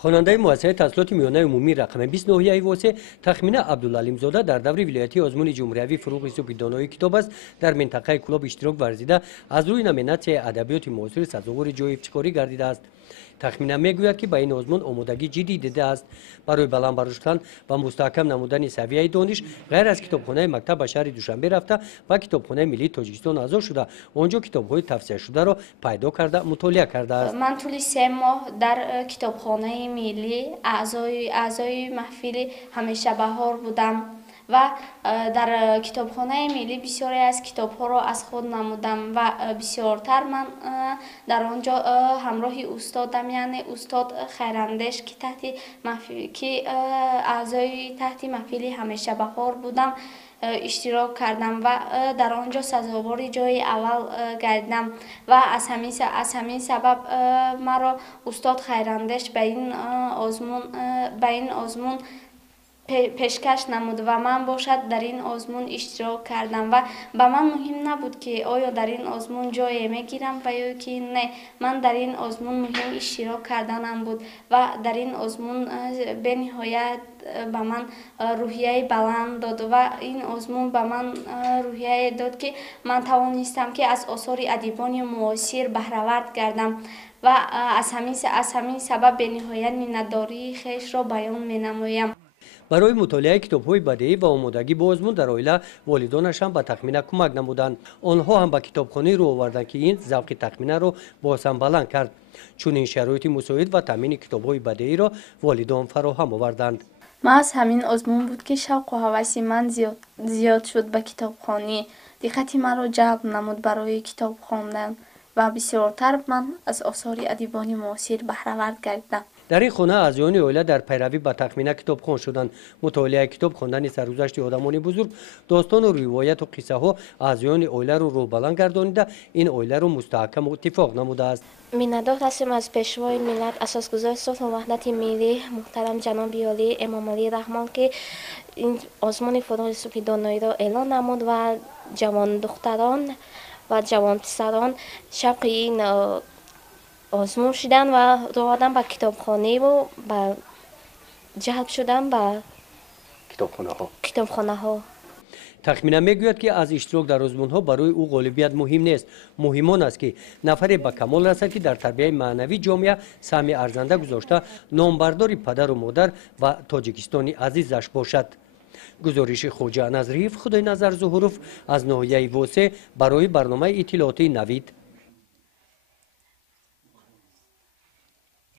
خواننده مؤسسه تحصیلات میانه عمومی رقم 20 نهیه واسه تخمینه عبدالعلیم در davri ویلایتی озмуни чумхурияви فروغی سبخی دونای کتاب است در منطقه کلاب اشتراک ورزیده از روی نمینات ادبیات معاصر سازوار جای افتخاری گردیده است. تخمینه میگوید که با این ازمون آمادگی جدی دیده است برای بلند برداشتن و مستحکم نمودن سویه دانش. غیر از کتابخانه مکتب به شهر دوشنبه رفته و کتابخانه ملی تاجیکستان حاضر شده، آنجا کتاب‌های توصیه شده را پیدا کرده مطالعه کرده است. من طول 3 ماه در کتابخانه ملی اعضای محفل همیشه بهار بودم و در کتابخانه ملی بسیاری از کتاب‌ها را از خود نمودم و بسیارتر من در آنجا همراه استادم، یعنی استاد خیراندیش که اعضای تحت محفل همیشه بهار بودم اشتراک کردم و در آنجا سزاوار جای اول گردیدم و از همین سبب مرا استاد خیراندیش به این ازمون پیشکش نمود و من باشد در این ازمون اشتراک کردم و به من مهم نبود که آیا در این ازمون جای میگیرم و یا که نه. من در این ازمون مهم اشتراک کردنم بود و در این ازمون به نهایت به من روحیه بلند داد و این ازمون به من روحیه داد که من توانستم که از آثار ادیبان معاصر بهره‌ورد گردم و از همین سبب به نهایت منتداری خویش را بیان مینمایم. برای مطالعه کتاب‌های بدیعی و آمادگی با ازمون در عائله والدانش هم به تخمینه کمک نمودند. آنها هم به کتابخانه رو آوردند که این ذوق تخمینه رو بازم بلند کرد. چون این شرایط مساعد و تامین کتاب‌های بدیعی را والدان فراهم آوردند. محض همین ازمون بود که شوق و هوس من زیاد شد به کتابخوانی. دقت مرا جلب نمود برای کتاب خواندن و بسیارتر من از آثار ادیبان معاصر بهره‌ورد گردیدم. در این خانه اعضایان عائله در پیروی به تخمینه کتابخوان شدند. مطالعه کتاب، خواندن سرگذشت آدمان بزرگ، داستان و روایت و قصه ها اعضایان عائله رو بلند گردانیده این عائله رو مستحکم و اتفاق نموده است. می‌نداد هستیم از پیشوای ملت اساسگذار صلح و وحدت ملی محترم جناب عالی امام علی رحمان که این ازمون فروغی سبخی دونای را اعلان نمود و جوان دختران و جوان پسران شوق این ازمون شدن و روادن به کتابخانه و به جلب شدن به کتابخانه ها. تخمینه میگوید که از اشتراک در ازمون ها برای او غالبیت مهم نیست. مهم آن است که نفر به کمال رسد که در تربیت معنوی جامعه سهم ارزنده گذاشته نامبردار پدر و مادر و تاجیکستانی عزیزش باشد. گزارش خوجه نظریف خدای نظر ظهوروف از ناحیه واسه برای برنامه اطلاعاتی نوید